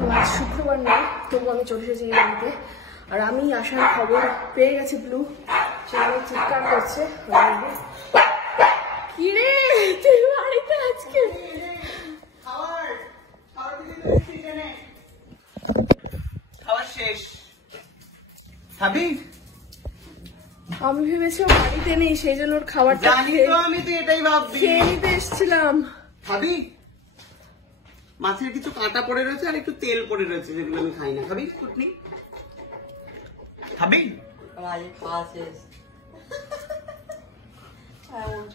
তো আজ শুক্রবার না, তবু আমি চলে এসেছি এই বাড়িতে। আর আমি আসার খবর পেয়ে গেছি ব্লু, সেখানে চিৎকার করছে। কি রে তুই বাড়িতে আজকে? খাবার শেষ। খাবি? আমি ভেবেছি ও বাড়িতে নেই, সেই জন্য ওর খাবারটা জানি তো, আমি তো এটাই ভাবছি। খেয়ে নিতে এসেছিলাম। খাবি? মাছের কিছু কাঁটা পড়ে রয়েছে আর একটু তেল পড়ে রয়েছে, যেগুলো আমি খাই না। খাবি কুটনি? খাবি?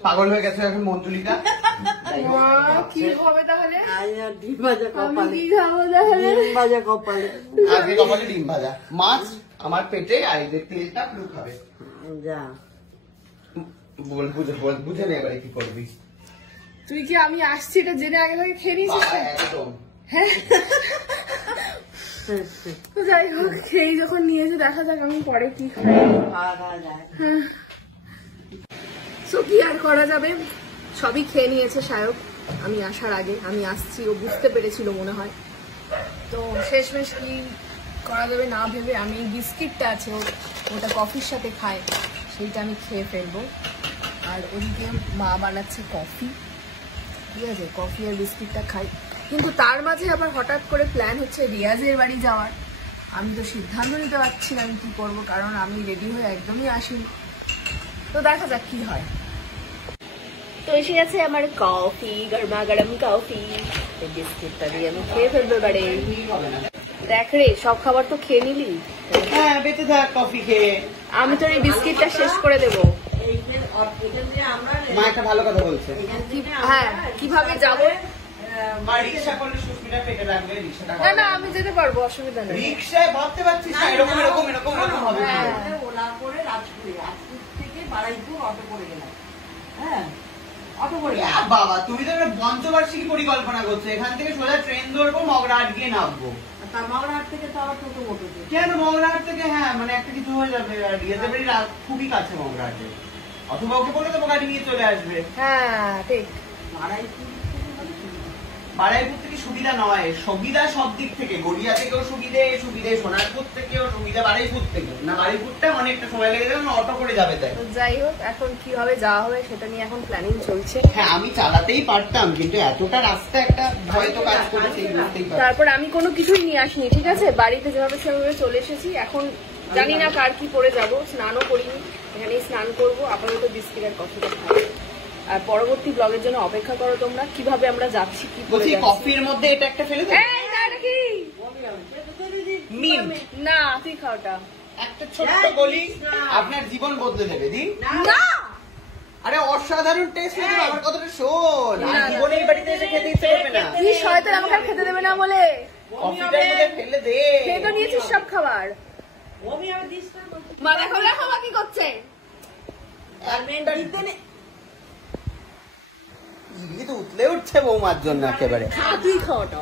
পাগল হয়ে গেছে এখন মঞ্জুলিকা। মা কি হবে তাহলে? ডিম ভাজা কপালে, কি খাবো তাহলে? ডিম ভাজা কপালে, আজকে কপালে ডিম ভাজা, মাছ আমার পেটে, আর এই যে তেলটা ব্লু খাবে। যা বল বুঝে নে এবারে কি করবি। তুই কি আমি আসছি এটা জেনে আগে থেকে খেয়ে নিয়েছিস? একদম। হ্যাঁ, তো যাই হোক, খেয়ে যখন নিয়েছে দেখা যাক আমি পরে কি খাই। খাওয়া যায়। তো কি আর করা যাবে, সবই খেয়ে নিয়েছে সায়ক আমি আসার আগে। আমি আসছি ও বুঝতে পেরেছিল মনে হয়। তো শেষমেশ কি করা যাবে না ভেবে আমি বিস্কিটটা আছে ওটা কফির সাথে খায়, সেইটা আমি খেয়ে ফেলবো। আর ওদিকে মা বানাচ্ছে কফি, ঠিক আছে, কফি আর বিস্কিটটা খাই। কিন্তু তার মাঝে আবার হঠাৎ করে প্ল্যান হচ্ছে রিয়াজের বাড়ি যাওয়ার। আমি তো সিদ্ধান্ত নিতে পারছি না আমি কি করবো, কারণ আমি রেডি হয়ে একদমই আসিনি। তো দেখা যাক কি হয়। তো এসে গেছে আমার কফি, গরমা গরম কফি। বিস্কিটটা দিয়ে আমি খেয়ে ফেলবো এবারে। দেখ রে, সব খাবার তো খেয়ে নিলি। হ্যাঁ, বেঁচে থাক কফি খেয়ে। আমি তোর এই বিস্কিটটা শেষ করে দেবো। মা একটা ভালো কথা বলছে। হ্যাঁ, কিভাবে যাবো? রিক্সা করলে সুস্মিতা পেটে রাখবে, রিক্সাটা না না, আমি যেতে পারবো, অসুবিধা নেই। রিক্সায় ভাবতে পারছিস না এরকম এরকম এরকম এরকম হবে। ওলা করে রাজপুরে, রাজপুর থেকে বারাইপুর অটো করে গেলাম। হ্যাঁ, অটো করে বাবা, তুমি তো একটা পঞ্চবার্ষিকী পরিকল্পনা করছো। এখান থেকে সোজা ট্রেন ধরবো, মগরাহাট গিয়ে নামবো। তার মগরাহাট থেকে তো আবার টোটো মোটো। কেন মগরাহাট থেকে? হ্যাঁ, মানে একটা কিছু হয়ে যাবে। আর রিয়াজের বাড়ি খুবই কাছে মগরাহাটে, অথবা ওকে বলে দেবো গাড়ি নিয়ে চলে আসবে। হ্যাঁ ঠিক। বারাইপুর থেকে সুবিধা নয়, সুবিধা সব দিক থেকে। গড়িয়া থেকেও সুবিধে, সোনারপুর থেকেও সুবিধা, বারাইপুর থেকে না। বারাইপুরটা অনেকটা সময় লেগে যাবে, অটো করে যাবে। তাই যাই হোক, এখন কি হবে যাওয়া হবে সেটা নিয়ে এখন প্ল্যানিং চলছে। হ্যাঁ, আমি চালাতেই পারতাম, কিন্তু এতটা রাস্তা একটা ভয় তো কাজ করেছে। তারপর আমি কোনো কিছুই নিয়ে আসিনি, ঠিক আছে, বাড়িতে যেভাবে সেভাবে চলে এসেছি। এখন জানি না কার কি পরে যাবো, স্নানও করিনি, এখানেই স্নান করবো। আপাতত বিস্কিট আর কফিটা খাবো। আর পরবর্তী ব্লগের জন্য অপেক্ষা করো তোমরা, কিভাবে আমরা যাচ্ছি, কি বলছি কফির মধ্যে এটা একটা ফেলে দেব। না তুই খাওটা একটা ছোট্ট গলি আপনার জীবন বদলে দেবে। দি না, আরে অসাধারণ টেস্ট হবে। আমার কথাটা শোন, আর জীবনে এই বাড়িতে এসে খেতে ইচ্ছে করবে না। তুই শয়তান, আমাকে আর খেতে দেবে না বলে কফিটার মধ্যে ফেলে দে। খেয়ে তো নিয়েছিস সব খাবার। মা দেখো দেখো মা কি করছে। তো উতলে উঠছে বৌমার জন্য একেবারে। তুই খাওয়াটা